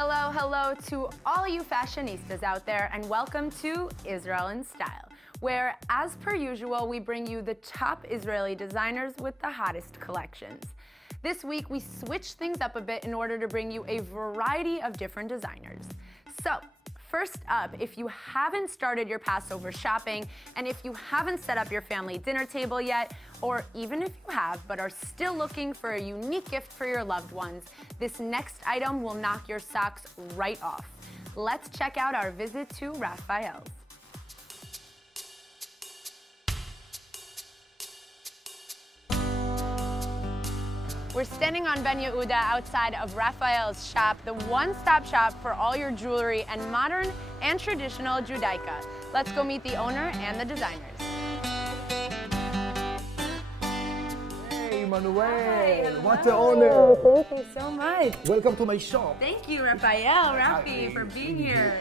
Hello, hello to all you fashionistas out there, and welcome to Israel in Style, where, as per usual, we bring you the top Israeli designers with the hottest collections. This week, we switched things up a bit in order to bring you a variety of different designers. So, first up, if you haven't started your Passover shopping, and if you haven't set up your family dinner table yet, or even if you have but are still looking for a unique gift for your loved ones, this next item will knock your socks right off. Let's check out our visit to Rafaels. We're standing on Ben Yehuda outside of Rafaels Shop, the one-stop shop for all your jewelry and modern and traditional Judaica. Let's go meet the owner and the designers. Hey, Manuel, Hi, what an honor. Thank you so much. Welcome to my shop. Thank you, Rafi, for being here.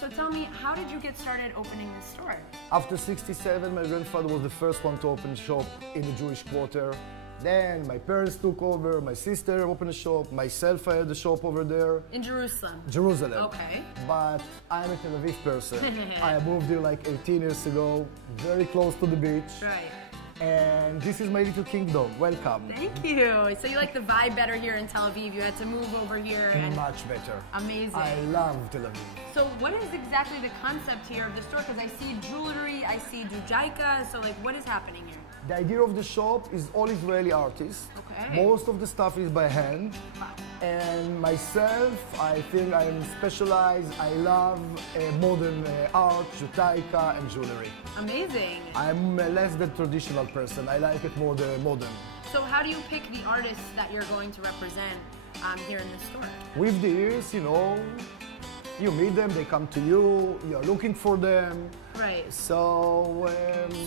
So tell me, how did you get started opening this store? After 67, my grandfather was the first one to open a shop in the Jewish quarter. Then my parents took over, my sister opened a shop, myself I had a shop over there. In Jerusalem? Jerusalem. Okay. But I'm a Tel Aviv person. I moved here like 18 years ago, very close to the beach. Right. And this is my little kingdom. Welcome. Thank you. So you like the vibe better here in Tel Aviv. You had to move over here. And much better. Amazing. I love Tel Aviv. So what is exactly the concept here of the store? Because I see jewelry, I see Judaica. So like, what is happening here? The idea of the shop is all Israeli artists. Okay. Most of the stuff is by hand. Wow. And myself, I think I'm specialized. I love modern art, Judaica, and jewelry. Amazing. I'm less than traditional person. I like it more the modern. So how do you pick the artists that you're going to represent here in the store? With the years, you know, you meet them, they come to you, you're looking for them. Right. So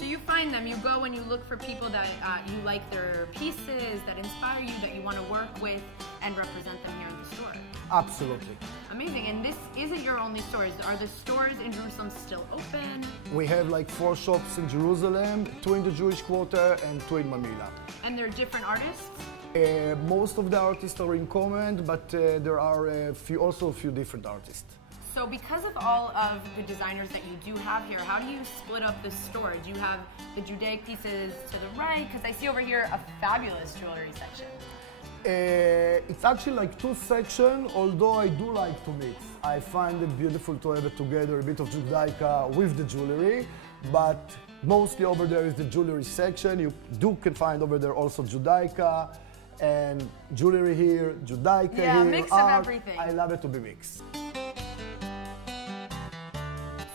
you find them, you go and you look for people that you like their pieces, that inspire you, that you want to work with and represent them here in the store. Absolutely. Amazing. And this isn't your only stores. Are the stores in Jerusalem still open? We have like 4 shops in Jerusalem, 2 in the Jewish quarter and 2 in Mamila. And they're different artists? Most of the artists are in common, but there are also a few different artists. So because of all of the designers that you do have here, how do you split up the store? Do you have the Judaic pieces to the right? Because I see over here a fabulous jewelry section. It's actually like 2 sections, although I do like to mix. I find it beautiful to have it together, a bit of Judaica with the jewelry, but mostly over there is the jewelry section. You can find over there also Judaica and jewelry here, Judaica here. Yeah, mix of everything. I love it to be mixed.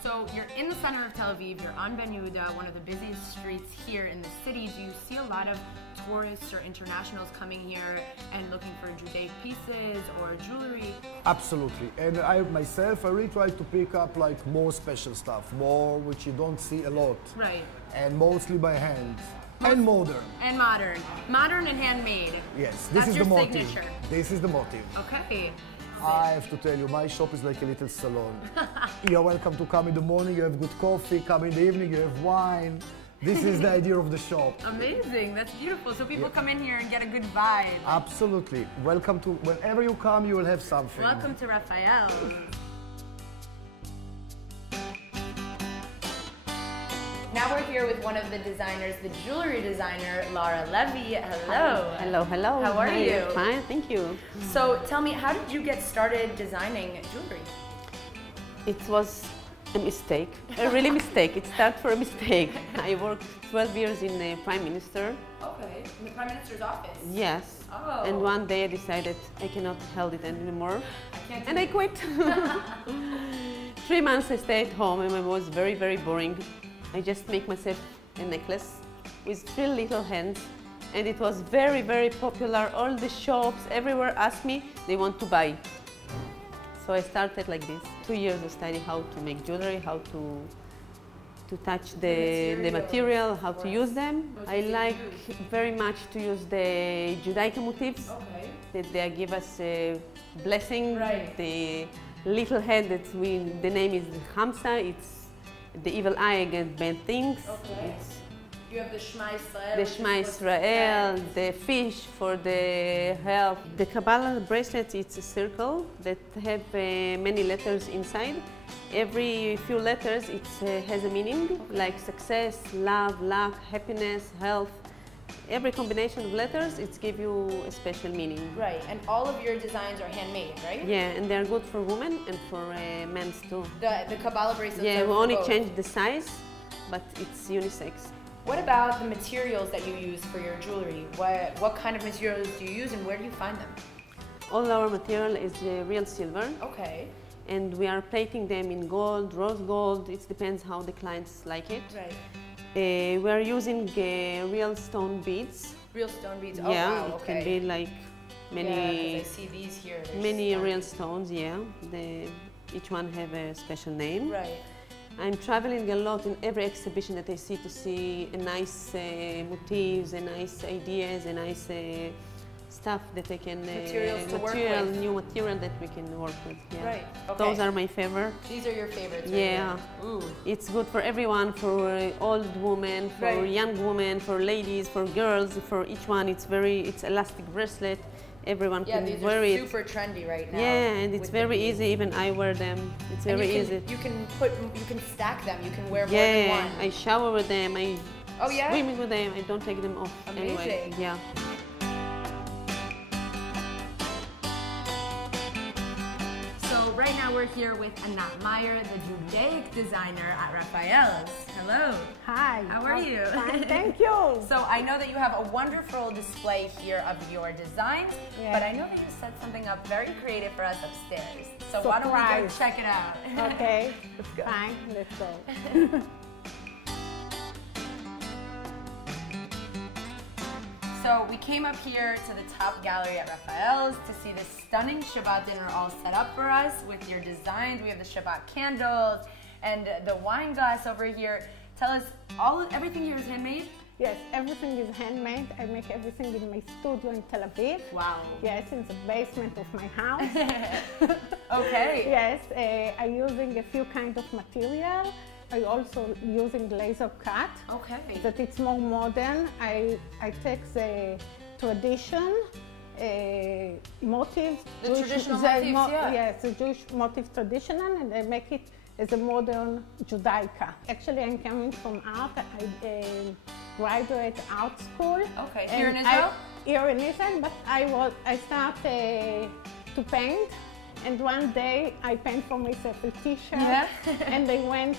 So you're in the center of Tel Aviv, you're on Ben Yehuda, one of the busiest streets here in the city. Do you see a lot of tourists or internationals coming here and looking for Judaic pieces or jewelry? Absolutely. And I myself, I really try to pick up like more special stuff, more which you don't see a lot. Right. And mostly by hand. And modern. And modern. Modern and handmade. Yes, this is the motive. Signature. This is the motive. Okay. I have to tell you, my shop is like a little salon. You're welcome to come in the morning, you have good coffee, come in the evening, you have wine. This is the idea of the shop. Amazing, that's beautiful. So people come in here and get a good vibe. Absolutely. Welcome to, whenever you come, you will have something. Welcome to Rafael. Now we're here with one of the designers, the jewelry designer, Laura Levy. Hello. Hi. Hello, hello. How are Hi. you? Fine, thank you. So tell me, how did you get started designing jewelry? It was a mistake, a really mistake. It started for a mistake. I worked 12 years in the Prime Minister. Okay, in the Prime Minister's office? Yes. Oh. And one day I decided I cannot hold it anymore. And I quit. 3 months I stayed at home and it was very, very boring. I just make myself a necklace with 3 little hands and it was very, very popular. All the shops everywhere asked me, they want to buy. So I started like this. 2 years I studied how to make jewelry, how to touch the material, how to use them. I like very much to use the Judaica motifs. Okay. That they give us a blessing. Right. The little head the name is Hamsa. It's the evil eye against bad things. Okay. You have the Shema Israel. The Shema Israel, the fish for the health. The Kabbalah bracelet, it's a circle that have many letters inside. Every few letters it has a meaning, like success, love, luck, happiness, health. Every combination of letters, it gives you a special meaning. Right, and all of your designs are handmade, right? Yeah, and they're good for women and for men's too. The Kabbalah bracelets Yeah, are we for only both. change the size, but it's unisex. What about the materials that you use for your jewelry? What kind of materials do you use and where do you find them? All our material is real silver. Okay. And we are plating them in gold, rose gold. It depends how the clients like it. Right. We are using real stone beads. Real stone beads. Oh, Yeah, wow, it okay. can be like many. Yeah, 'cause I see these here. They're Many stone real beads. stones. Yeah, each one have a special name. Right. I'm traveling a lot in every exhibition that I see to see a nice motifs, a nice ideas, a nice stuff that I can Materials to work with. new material that we can work with. Yeah. Right. Okay. Those are my favorite. These are your favorites. Right Yeah, here. Ooh. it's good for everyone, for old women, for Right. young women, for ladies, for girls, for each one. It's elastic bracelet. Everyone Yeah, can these wear are it. super trendy right now. Yeah, and it's with the very beads. easy. Even I wear them. It's And very you easy. can you can stack them. You can wear more than Yeah, one. I shower with them. I Oh, yeah? swimming with them. I don't take them off. Anyway, Amazing. yeah. So right now we're here with Anat Meyer, the Judaic designer at Rafaels. Hello. Hi. How are you? Fine, thank you. So I know that you have a wonderful display here of your designs, Yeah. but I know that you set something up very creative for us upstairs. So why don't we go Surprise. check it out? Okay, Let's go. fine, let's go. So we came up here to the top gallery at Rafaels to see this stunning Shabbat dinner all set up for us with your designs. We have the Shabbat candles and the wine glass over here. Tell us, everything here is handmade? Yes, everything is handmade. I make everything in my studio in Tel Aviv. Wow. Yes, in the basement of my house. Okay. Yes, I'm using a few kinds of material. I also using laser cut. Okay. That it's more modern. I take the tradition motifs. The traditional motifs, yeah. Yes, the Jewish motif traditional, and I make it as a modern Judaica. Actually, I'm coming from art. I graduate art school. Okay, here in And Israel? Here in Israel, but I start to paint. And one day I paint for myself a t-shirt, Yeah. and I went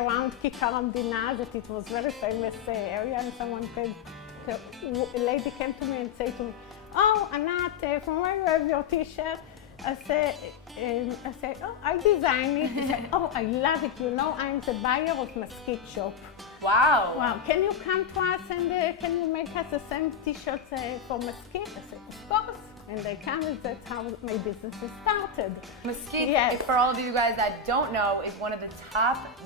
around Kikar Amdina, that it was very famous area, and a lady came to me and said to me, "Oh, Anat, from where you have your t-shirt?" I said, "Oh, I designed it." She said, "Oh, I love it. You know, I'm the buyer of Mesquite Shop. Wow. Wow, can you come to us and can you make us the same t-shirts for Mesquite?" I said, "Of course." And they come, and that's how my business started. Mesquite, Yes. for all of you guys that don't know, is one of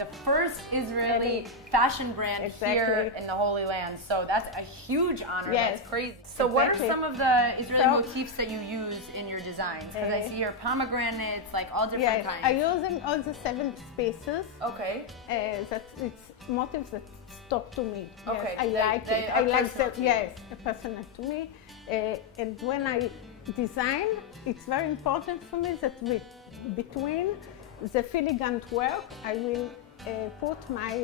the first Israeli fashion brand here Exactly. in the Holy Land. So that's a huge honor. Yes. That's crazy. So what are Exactly. some of the Israeli So- motifs that you use in your designs? Because I see here pomegranates, like all different Yes, kinds. I use all the 7 pieces. Okay. That it's motifs that talk to me. Okay, Yes, I they- like they it. are I like personal that. to you. Yes, personal to me. And when I design, it's very important for me that between the filigree work, I will put my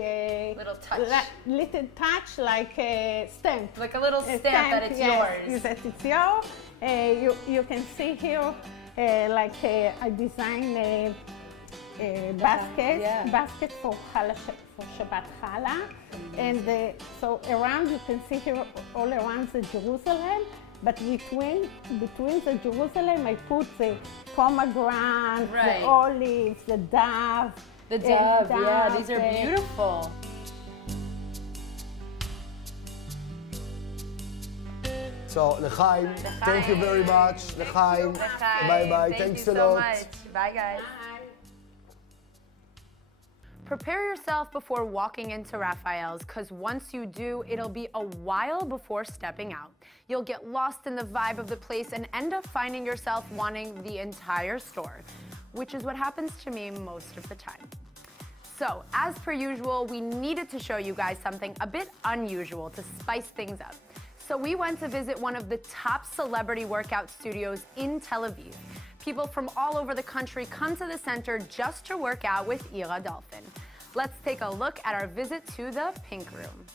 Little touch. little touch like a stamp. Like a little stamp that it's yes, yours. that it's yours. You can see here, I design a basket for challah, for Shabbat challah, and so around you can see here all around the Jerusalem. But between the Jerusalem, I put the pomegranate, Right. the olives, the dove. The dove, yeah, dove, these are beautiful. So, L'chaim, thank you very much. L'chaim, bye-bye, thanks a so lot. much. Bye, guys. Prepare yourself before walking into Rafaels, because once you do, it'll be a while before stepping out. You'll get lost in the vibe of the place and end up finding yourself wanting the entire store, which is what happens to me most of the time. So, as per usual, we needed to show you guys something a bit unusual to spice things up. So we went to visit one of the top celebrity workout studios in Tel Aviv. People from all over the country come to the center just to work out with Ira Dolphin. Let's take a look at our visit to the Pink Room.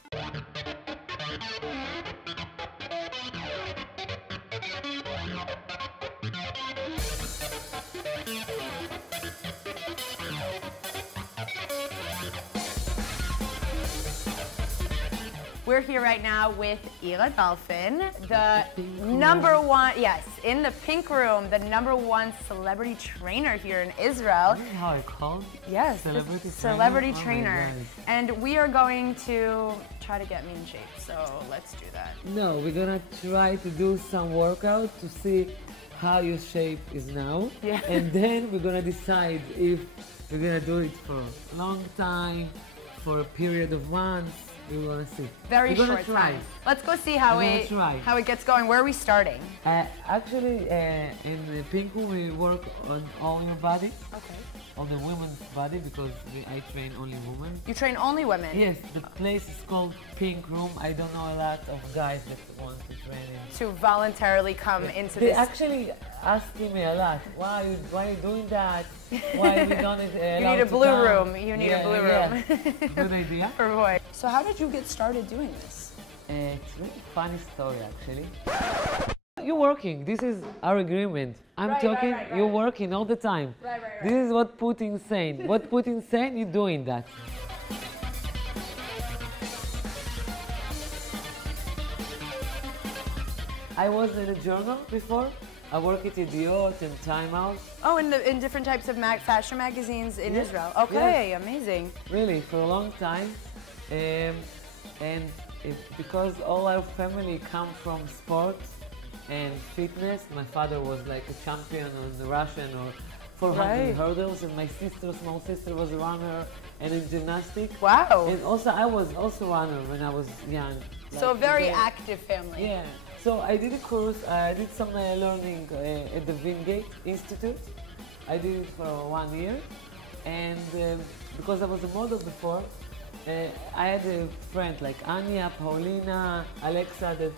We're here right now with Ira Dolphin, the number one, yes, in the Pink Room, the #1 celebrity trainer here in Israel. Is that how I called? Yes, celebrity trainer. And we are going to try to get me in shape, so let's do that. No, we're gonna try to do some workout to see how your shape is now. Yeah. And then we're gonna decide if we're gonna do it for a long time, for a period of months. We want to see. Very short time. Let's go see how it gets going. Where are we starting? Actually, in the Pink Room, we work on all your body. Okay. On the women's body, because I train only women. You train only women? Yes, the place is called Pink Room. I don't know a lot of guys that want to train in. To voluntarily come into They this. actually asking me a lot. Why are you doing that? Why we don't You need a blue room. You need a blue room. Good idea. For boy. So how did you get started doing this? It's a really funny story, actually. You're working. This is our agreement. I'm talking. You're working all the time. Right. This is what Putin's saying. What Putin's saying, you're doing that. I was in a journal before. I work at Idiot and Time Out. Oh, in different types of fashion magazines in Israel. Okay, amazing. Really, for a long time. Because all our family come from sports and fitness. My father was like a champion on the Russian or 400 hurdles, and my small sister, was a runner and in gymnastics. Wow. And also, I was also a runner when I was young. So a very active family. Yeah. So I did a course, I did some learning at the Wingate Institute. I did it for 1 year. And because I was a model before, I had a friend like Anya, Paulina, Alexa, that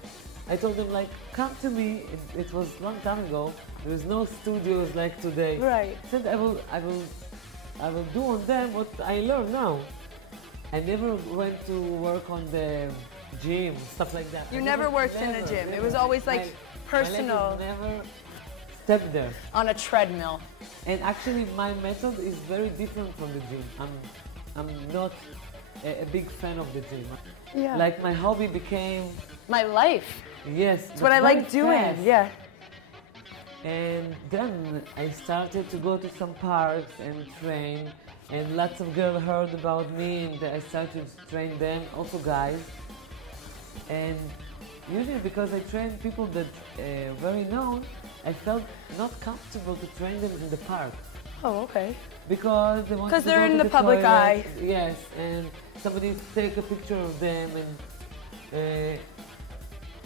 I told them, like, come to me. It was a long time ago. There was no studios like today. Right. I said I will do on them what I learned now. I never went to work on the gym, stuff like that. You never worked in a gym. It was always like personal. I never stepped there. On a treadmill. And actually, my method is very different from the gym. I'm not a big fan of the gym. Yeah. Like my hobby became my life. Yes. It's what I like doing. Fast. Yeah. And then I started to go to some parks and train. And lots of girls heard about me, and I started to train them, also guys. And usually because I train people that very known, I felt not comfortable to train them in the park. Oh, okay. Because they want to they're go in to the public toilet. eye. Yes, and somebody take a picture of them,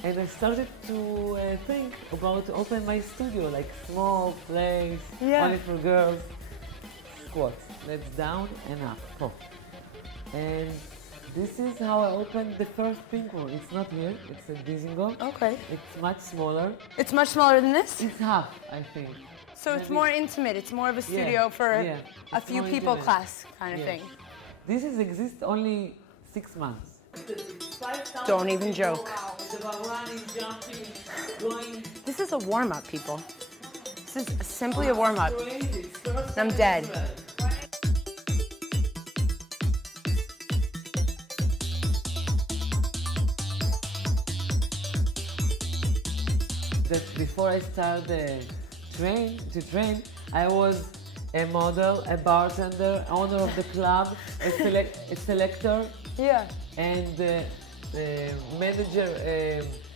and I started to think about open my studio, like small place, only for girls. Squats, legs down and up, pop. And this is how I opened the first Pink Room. It's not here, it's at Dizengoff. Okay. It's much smaller. It's much smaller than this? It's half, I think. So it's more intimate. It's more of a studio for a few people intimate. class kind of thing. This exists only 6 months. Don't even joke. It's about running, jumping, going. This is a warm-up, people. This is simply a warm-up. I'm dead. That before I started to train, I was a model, a bartender, owner of the club, a selector, and manager,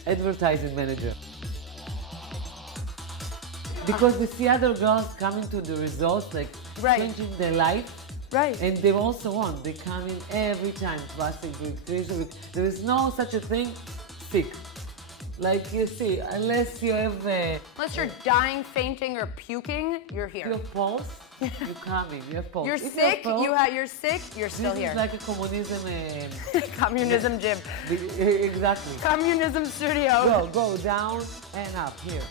advertising manager. Because we see other girls coming to the results, like changing their life. Right. And they also want, they come in every time, twice a week, 3 a week. There is no such a thing, sick. Like you see, unless you have Unless you're dying, fainting, or puking, you're here. your pulse, you come in. You have pulse. You're If sick, pulse, you're sick, you're still this here. is like a communism. Communism gym. Exactly. Communism studio. Go down and up here.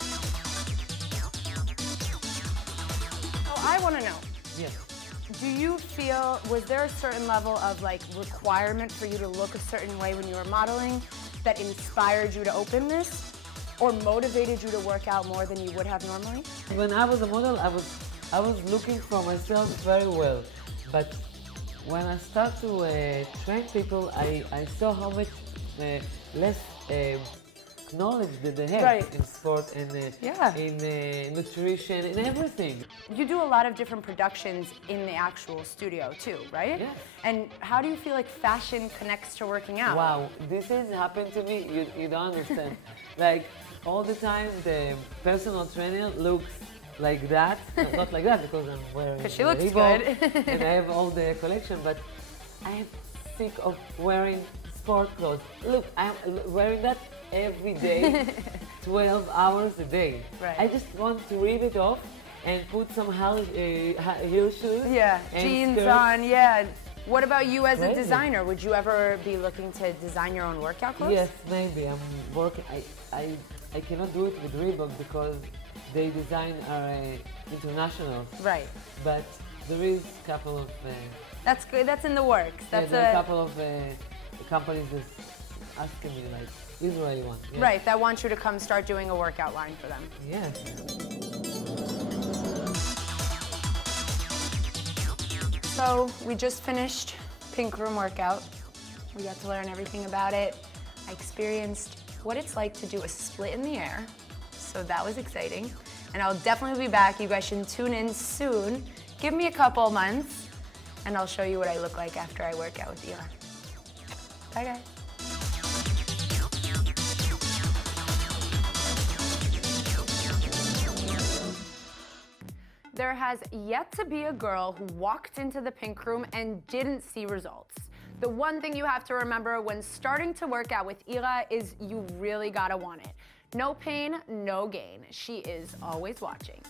So I want to know, Yes. do you feel, was there a certain level of like requirement for you to look a certain way when you were modeling that inspired you to open this? Or motivated you to work out more than you would have normally? When I was a model, I was looking for myself very well, but when I start to train people, I saw how much less knowledge that they have Right. in sport and in nutrition and everything. You do a lot of different productions in the actual studio too, right? Yes. And how do you feel like fashion connects to working out? Wow, this has happened to me. You don't understand. Like all the time, the personal trainer looks like that. Not like that because I'm wearing. 'Cause she looks Reebok good. and I have all the collection, but I am sick of wearing sport clothes. Look, I'm wearing that every day, 12 hours a day. Right. I just want to rip it off and put some heel shoes. Yeah, and jeans skirts. on, yeah. What about you as a Crazy. designer? Would you ever be looking to design your own workout clothes? Yes, maybe. I'm working. I cannot do it with Reebok because they design are international. Right. But there is a couple of That's good. That's in the works. That's there are a couple of companies that asking me like Israeli one. Yes. right. That wants you to come start doing a workout line for them. Yes. So we just finished Pink Room workout. We got to learn everything about it. I experienced what it's like to do a split in the air. So that was exciting. And I'll definitely be back. You guys should tune in soon. Give me a couple months and I'll show you what I look like after I work out with Ela. Bye guys. There has yet to be a girl who walked into the Pink Room and didn't see results. The one thing you have to remember when starting to work out with Ira is you really gotta want it. No pain, no gain. She is always watching.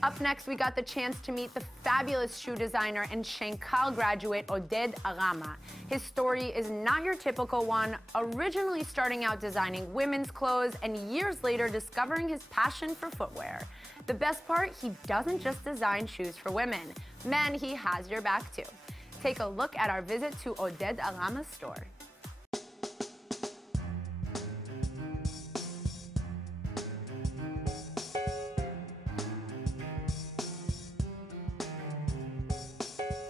Up next, we got the chance to meet the fabulous shoe designer and Shenkal graduate Oded Arama. His story is not your typical one, originally starting out designing women's clothes and years later discovering his passion for footwear. The best part, he doesn't just design shoes for women. Men, he has your back too. Take a look at our visit to Oded Arama's store.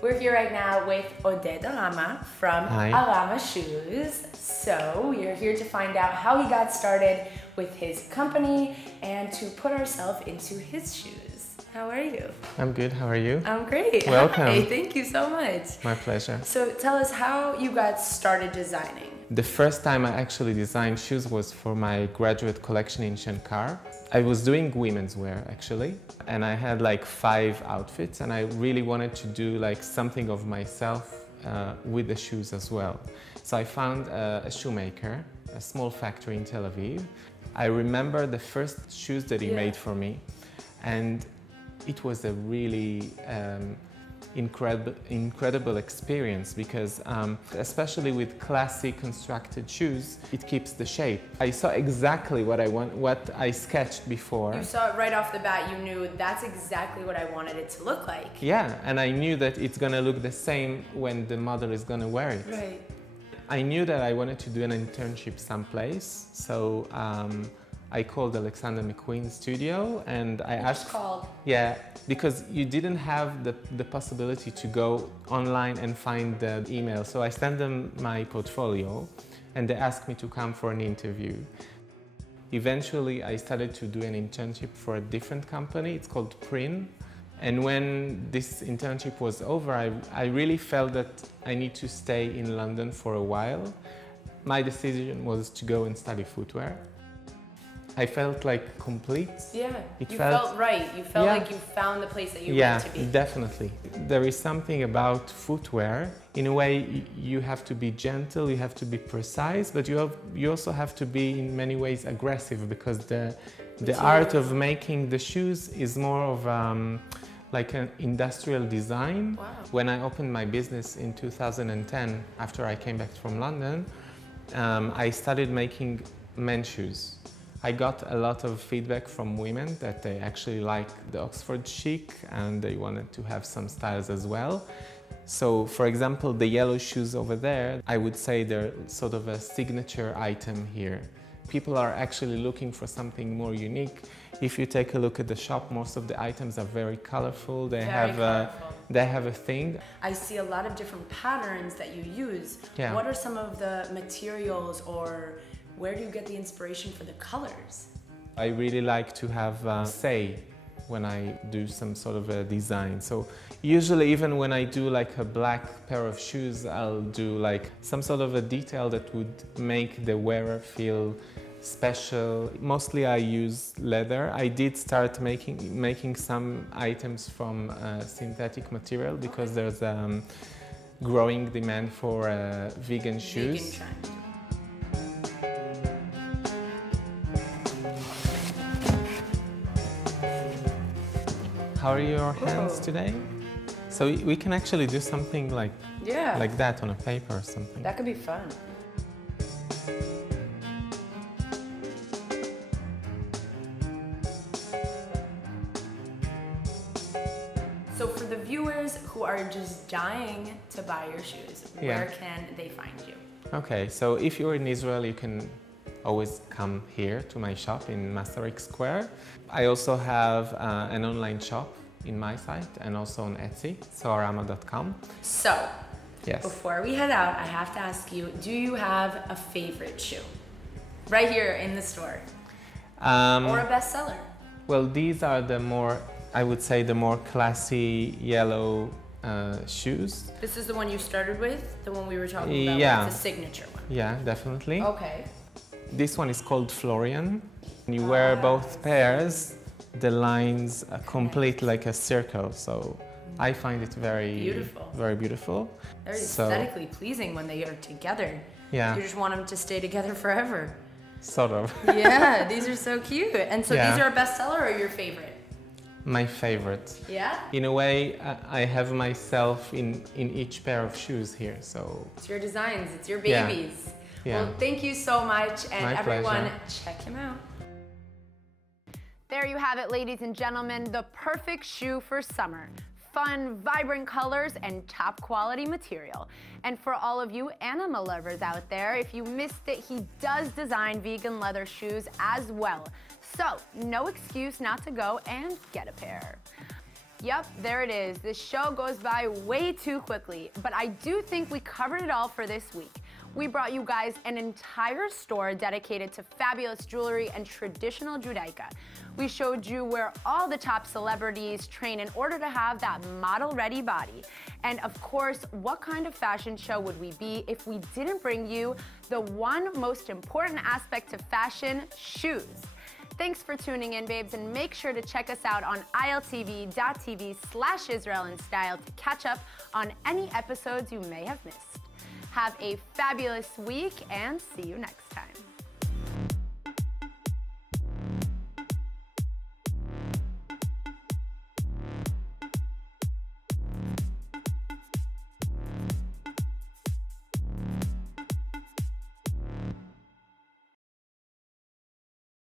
We're here right now with Oded Arama from Hi. Arama Shoes. So we are here to find out how he got started with his company and to put ourselves into his shoes. How are you? I'm good, how are you? I'm great. Welcome. Hi, thank you so much. My pleasure. So tell us how you got started designing. The first time I actually designed shoes was for my graduate collection in Shankar. I was doing women's wear actually, and I had like 5 outfits, and I really wanted to do like something of myself with the shoes as well. So I found a shoemaker, a small factory in Tel Aviv. I remember the first shoes that he made for me, and it was a really incredible experience because especially with classy constructed shoes, it keeps the shape. I saw exactly what I want, what I sketched before. You saw it right off the bat, you knew that's exactly what I wanted it to look like. Yeah, and I knew that it's gonna look the same when the model is gonna wear it. Right. I knew that I wanted to do an internship someplace, so I called Alexander McQueen's studio and I asked. Called? Yeah, because you didn't have the possibility to go online and find the email. So I sent them my portfolio and they asked me to come for an interview. Eventually, I started to do an internship for a different company. It's called Prin. And when this internship was over, I really felt that I need to stay in London for a while. My decision was to go and study footwear. I felt like complete. Yeah, It you felt right. You felt Yeah. like you found the place that you Yeah, wanted to be. definitely. There is something about footwear. In a way, you have to be gentle, you have to be precise, but you also have to be in many ways aggressive, because the art of making the shoes is more of like an industrial design. Wow. When I opened my business in 2010, after I came back from London, I started making men's shoes. I got a lot of feedback from women that they actually like the Oxford chic and they wanted to have some styles as well. So, for example, the yellow shoes over there, I would say they're sort of a signature item here. People are actually looking for something more unique. If you take a look at the shop, most of the items are very colorful. They have a thing. I see a lot of different patterns that you use. Yeah. What are some of the materials, or where do you get the inspiration for the colors? I really like to have say when I do some sort of a design. So usually even when I do like a black pair of shoes, I'll do like some sort of a detail that would make the wearer feel special. Mostly I use leather. I did start making some items from synthetic material because there's growing demand for vegan shoes. Vegan trend. How are your hands today? So we can actually do something like that on a paper or something. That could be fun. So for the viewers who are just dying to buy your shoes, where can they find you? Okay, so if you're in Israel, you can always come here to my shop in Masaryk Square. I also have an online shop in my site and also on Etsy, soarama.com. So, yes. Before we head out, I have to ask you, do you have a favorite shoe? Right here in the store. Or a bestseller? Well, these are the more, I would say, the more classy yellow shoes. This is the one you started with? The one we were talking about? Yeah. It's a signature one. Yeah, definitely. Okay. This one is called Florian. When you wear both pairs, the lines complete like a circle. So I find it very beautiful. Very beautiful. Very aesthetically pleasing when they are together. Yeah. You just want them to stay together forever. Sort of. Yeah, these are so cute. And so these are a bestseller or your favorite? My favorite. Yeah? In a way, I have myself in each pair of shoes here, so... It's your designs, it's your babies. Yeah. Well, thank you so much, and My everyone, pleasure. check him out. There you have it, ladies and gentlemen, the perfect shoe for summer. Fun, vibrant colors, and top quality material. And for all of you animal lovers out there, if you missed it, he does design vegan leather shoes as well. So, no excuse not to go and get a pair. Yep, there it is. This show goes by way too quickly, but I do think we covered it all for this week. We brought you guys an entire store dedicated to fabulous jewelry and traditional Judaica. We showed you where all the top celebrities train in order to have that model-ready body. And of course, what kind of fashion show would we be if we didn't bring you the one most important aspect of fashion, shoes? Thanks for tuning in, babes, and make sure to check us out on iltv.tv/IsraelInStyle to catch up on any episodes you may have missed. Have a fabulous week and see you next time.